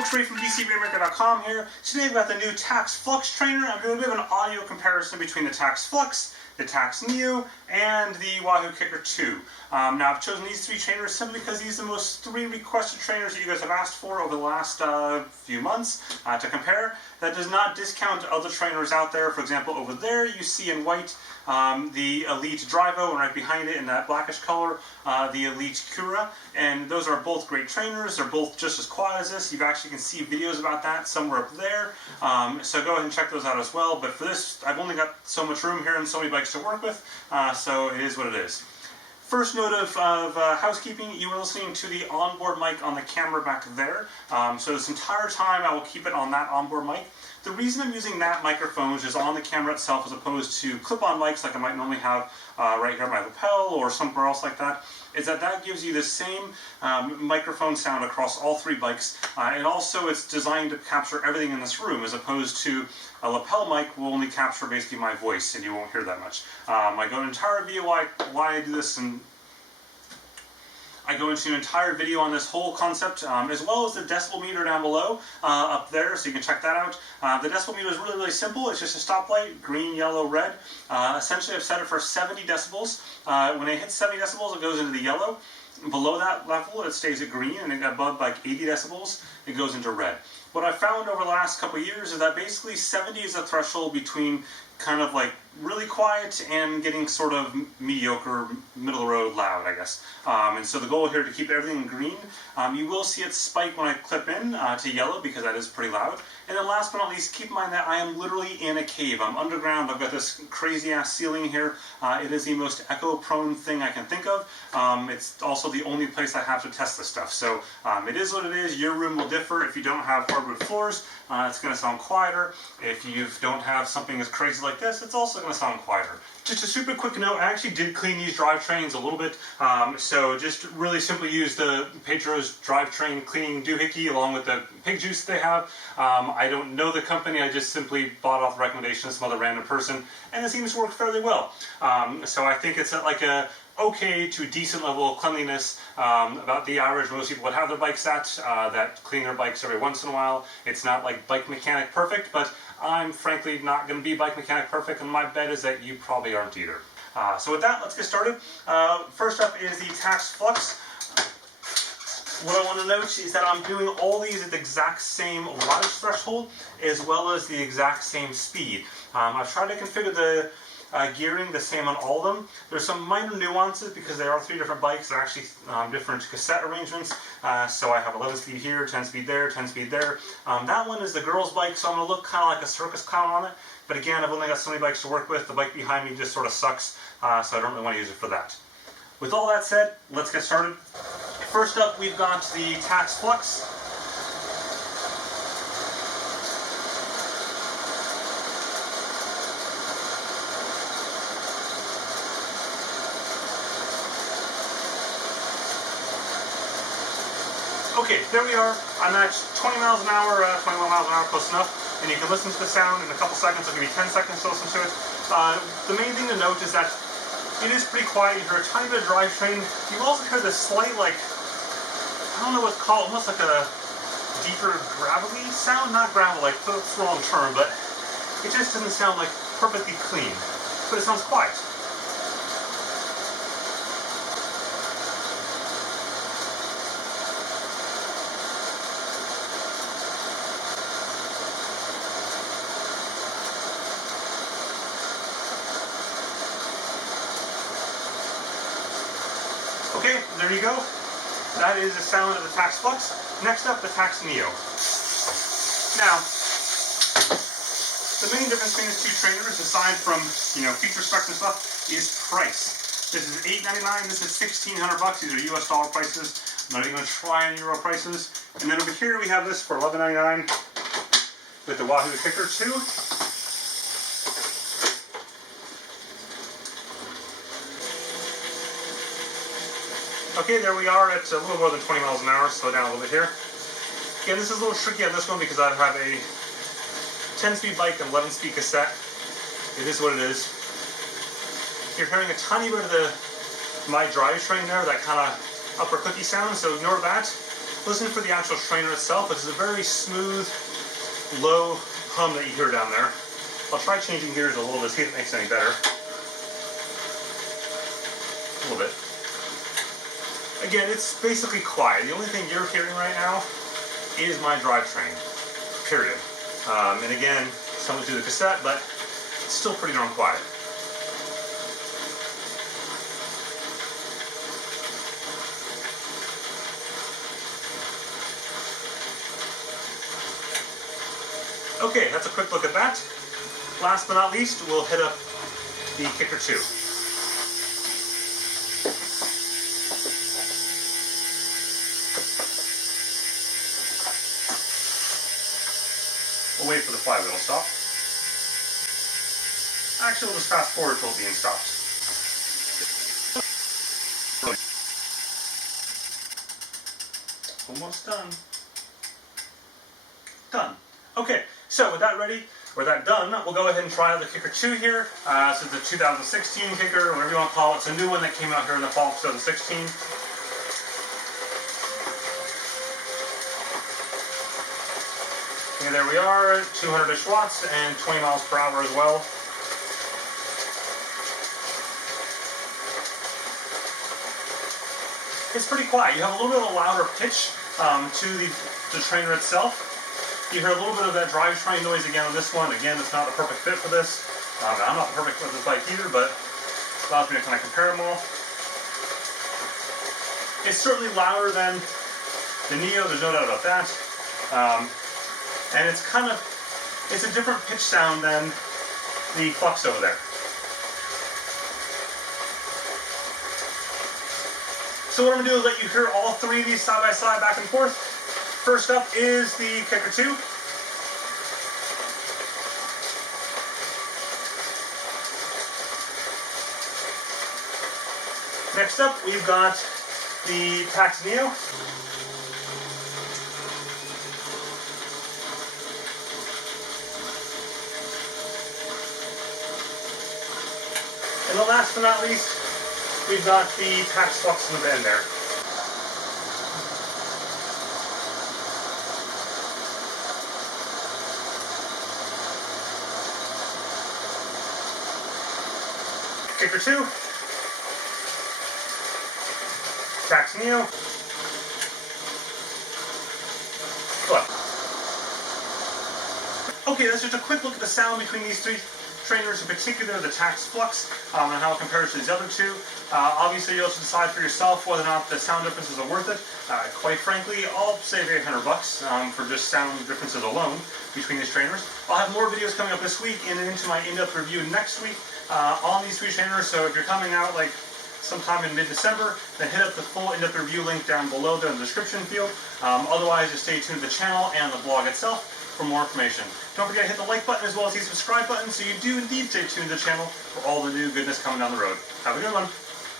folks, Ray from DCRainmaker.com here. Today I've got the new Tacx Flux trainer. I'm doing a bit of an audio comparison between the Tacx Flux, the Tacx Neo, and the Wahoo KICKR2. Now I've chosen these three trainers simply because these are the most three requested trainers that you guys have asked for over the last few months to compare. That does not discount other trainers out there. For example, over there you see in white the Elite Drivo, and right behind it in that blackish color, the Elite KICKR2. And those are both great trainers. They're both just as quiet as this. You actually can see videos about that somewhere up there. So go ahead and check those out as well. But for this, I've only got so much room here and so many bikes to work with, so it is what it is. First note of housekeeping, you were listening to the onboard mic on the camera back there. So this entire time I will keep it on that onboard mic. The reason I'm using that microphone, which is on the camera itself, as opposed to clip-on mics like I might normally have right here on my lapel or somewhere else like that, is that gives you the same microphone sound across all three bikes. And also it's designed to capture everything in this room, as opposed to a lapel mic will only capture basically my voice and you won't hear that much. I go into an entire video why I do this, and I go into an entire video on this whole concept, as well as the decibel meter down below up there, so you can check that out. The decibel meter is really, really simple. It's just a stoplight, green, yellow, red. Essentially, I've set it for 70 decibels. When it hits 70 decibels, it goes into the yellow. Below that level, it stays at green, and above like 80 decibels, it goes into red. What I've found over the last couple of years is that basically 70 is a threshold between kind of like really quiet and getting sort of mediocre, middle of the road loud, I guess. And so the goal here to keep everything green. You will see it spike when I clip in to yellow because that is pretty loud. And then last but not least, keep in mind that I am literally in a cave. I'm underground. I've got this crazy ass ceiling here. It is the most echo-prone thing I can think of. It's also the only place I have to test this stuff. So it is what it is. Your room will differ. If you don't have hardwood floors, it's going to sound quieter. If you don't have something as crazy like this, it's also going to sound quieter. Just a super quick note, I actually did clean these drivetrains a little bit, so just really simply use the Pedro's drivetrain cleaning doohickey along with the pig juice they have. I don't know the company, I just simply bought off the recommendation of some other random person, and it seems to work fairly well. So I think it's at like a okay to decent level of cleanliness, about the average most people would have their bikes at, that clean their bikes every once in a while. It's not like bike mechanic perfect, but I'm frankly not going to be bike mechanic perfect, and my bet is that you probably aren't either. So with that, let's get started. First up is the Tacx Flux. What I want to note is that I'm doing all these at the exact same wattage threshold, as well as the exact same speed. I've tried to configure the gearing the same on all of them. There's some minor nuances because there are three different bikes. They're actually different cassette arrangements. So I have 11 speed here, 10 speed there, 10 speed there. That one is the girl's bike, so I'm going to look kind of like a circus clown on it. But again, I've only got so many bikes to work with. The bike behind me just sort of sucks, so I don't really want to use it for that. With all that said, let's get started. First up, we've got the Tacx Flux. Okay, there we are. I'm at 20 miles an hour, 21 miles an hour, close enough. And you can listen to the sound in a couple seconds. I'll give you 10 seconds to listen to it. The main thing to note is that it is pretty quiet. You hear a tiny bit of drivetrain. You also hear this slight, like, I don't know what to call it, almost like a deeper gravelly sound. Not gravel, like, that's the wrong term, but it just doesn't sound like perfectly clean. But it sounds quiet. Okay, there you go. That is the sound of the Tacx Flux. Next up, the Tacx Neo. Now, the main difference between these two trainers, aside from, you know, feature specs and stuff, is price. This is $899. This is $1,600. These are US dollar prices. I'm not even going to try on euro prices. And then over here we have this for $11.99 with the Wahoo KICKR2. Okay, there we are at a little more than 20 miles an hour. Slow down a little bit here. Again, this is a little tricky on this one because I have a 10-speed bike and 11-speed cassette. It is what it is. You're hearing a tiny bit of my drivetrain there, that kind of upper cookie sound, so ignore that. listen for the actual strainer itself, which is a very smooth, low hum that you hear down there. I'll try changing gears a little bit, see if it makes it any better. A little bit. Again, it's basically quiet. The only thing you're hearing right now is my drivetrain, period. And again, something through the cassette, but it's still pretty darn quiet. Okay, that's a quick look at that. Last but not least, we'll hit up the KICKR2. We'll wait for the flywheel to stop. Actually, we'll just fast forward till it's being stopped. Almost done. Done. Okay, so with that ready, or that done, we'll go ahead and try out the KICKR2 here. This is the 2016 KICKR, whatever you want to call it. It's a new one that came out here in the fall of 2016. And there we are, 200-ish watts and 20 miles per hour as well. It's pretty quiet. You have a little bit of a louder pitch to the trainer itself. You hear a little bit of that drivetrain noise again on this one. Again, it's not the perfect fit for this. I'm not the perfect fit for this bike either, but it allows me to kind of compare them all. It's certainly louder than the Neo, there's no doubt about that. And it's a different pitch sound than the Flux over there. So what I'm going to do is let you hear all three of these side by side, back and forth. First up is the KICKR2. Next up, we've got the Tacx Neo. And then last but not least, we've got the Tacx Flux in the bend there. KICKR2, Tacx Neo, Flux. Okay, that's just a quick look at the sound between these three trainers, in particular the Tacx Flux, and how it compares to these other two. Obviously, you'll have to decide for yourself whether or not the sound differences are worth it. Quite frankly, I'll save $800 for just sound differences alone between these trainers. I'll have more videos coming up this week and into my in-depth review next week on these three trainers. So if you're coming out like sometime in mid-December, then hit up the full in-depth review link down below there in the description field. Otherwise, just stay tuned to the channel and the blog itself for more information. Don't forget to hit the like button as well as the subscribe button so you do indeed stay tuned to the channel for all the new goodness coming down the road. Have a good one.